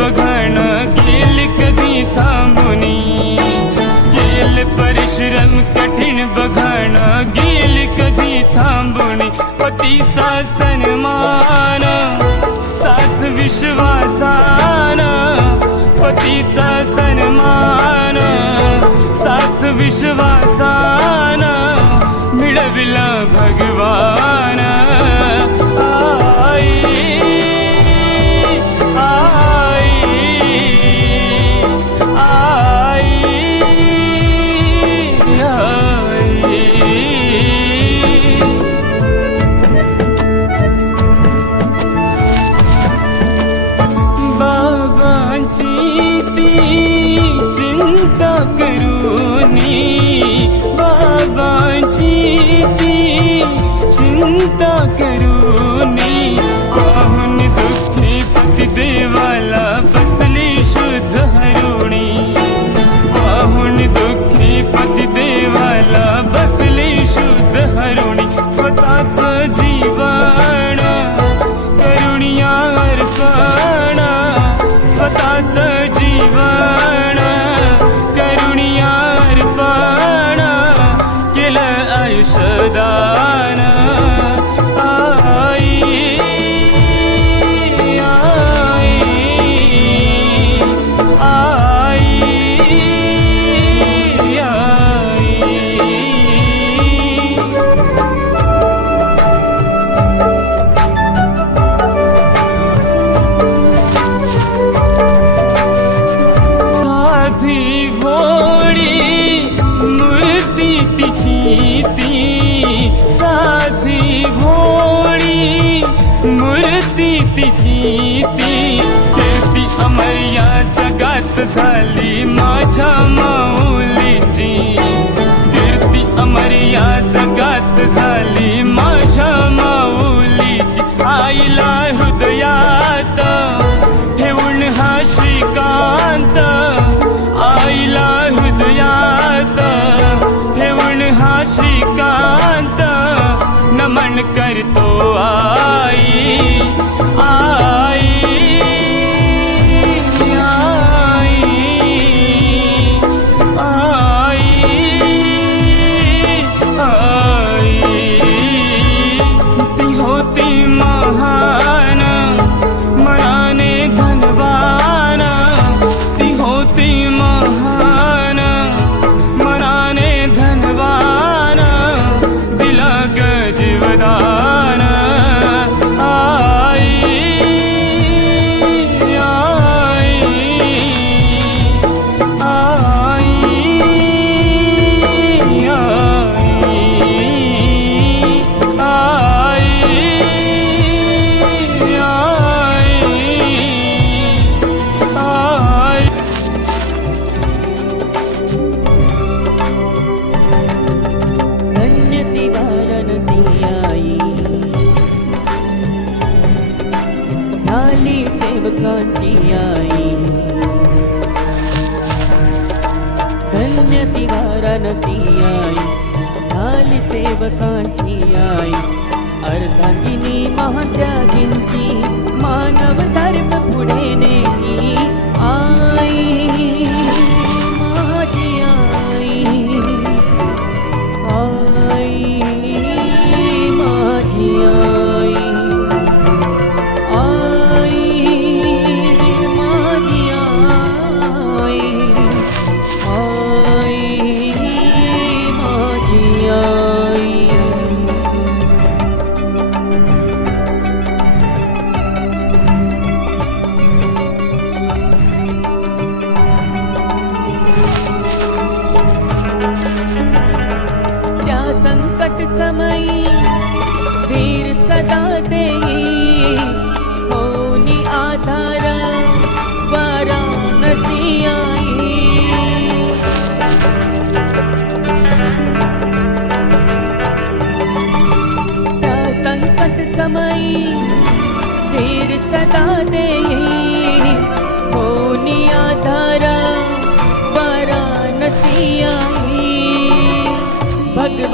बघण गेल कधी थांबुनी? गेल परिश्रम कठीण बघण गेल कधी थांबुनी? पतीचा सन्मान साथ विश्वासान पतीचा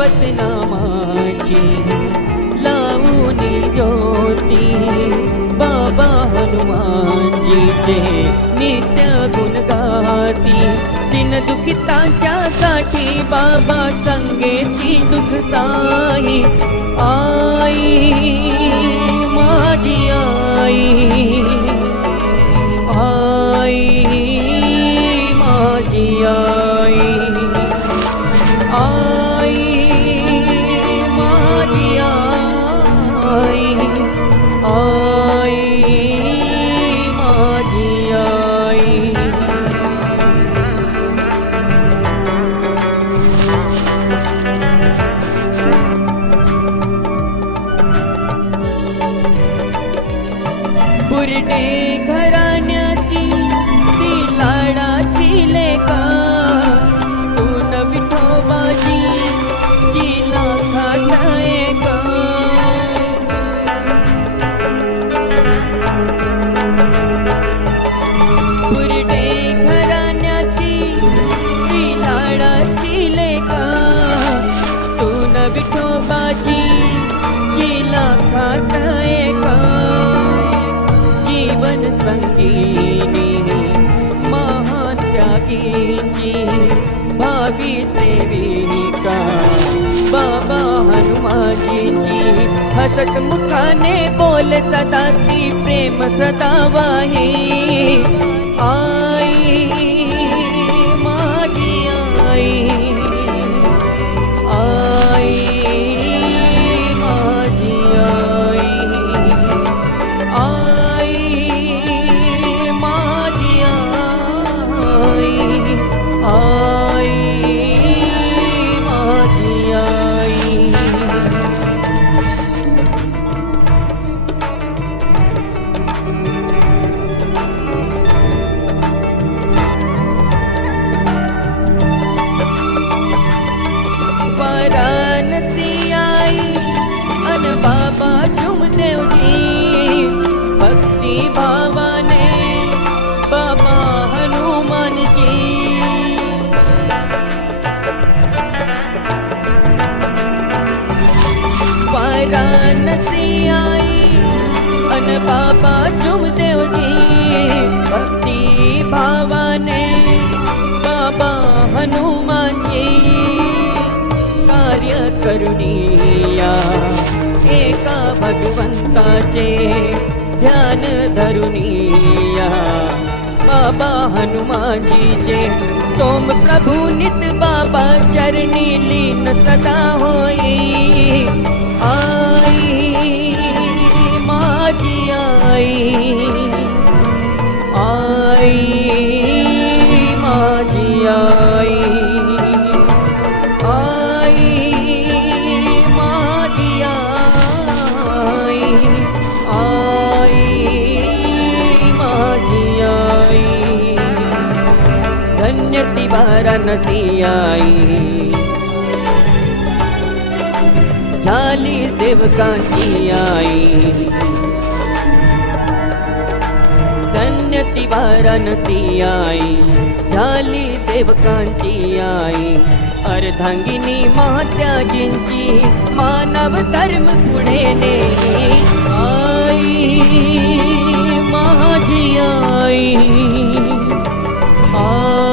नामाची लावून ज्योती बाबा हनुमानजीचे नित्य गुणगाती तीन दुखितांच्या साठी बाबा संगेची दुःख साई आई माझी आई आई माझी आई. महान संगीनी महान त्यागीची भावी सेविका बाबा हनुमाजीची हसत मुखाने बोल सदा ती प्रेम सदा वाही. आ करुणीया. एका भगवंताचे ध्यान धरुणीया. बाबा हनुमानजीचे सोम प्रभु नित बाबा चरणी लीन सदा होई. आई माझी आई आई माझी आई. शरण आई झाली सेवकाची आई। धन्य ती वाराणसी आई झाली सेवकांची आई। अर्धांगिनी महात्यागींची मानव धर्म पुढे नेली। आई माझी आई। आ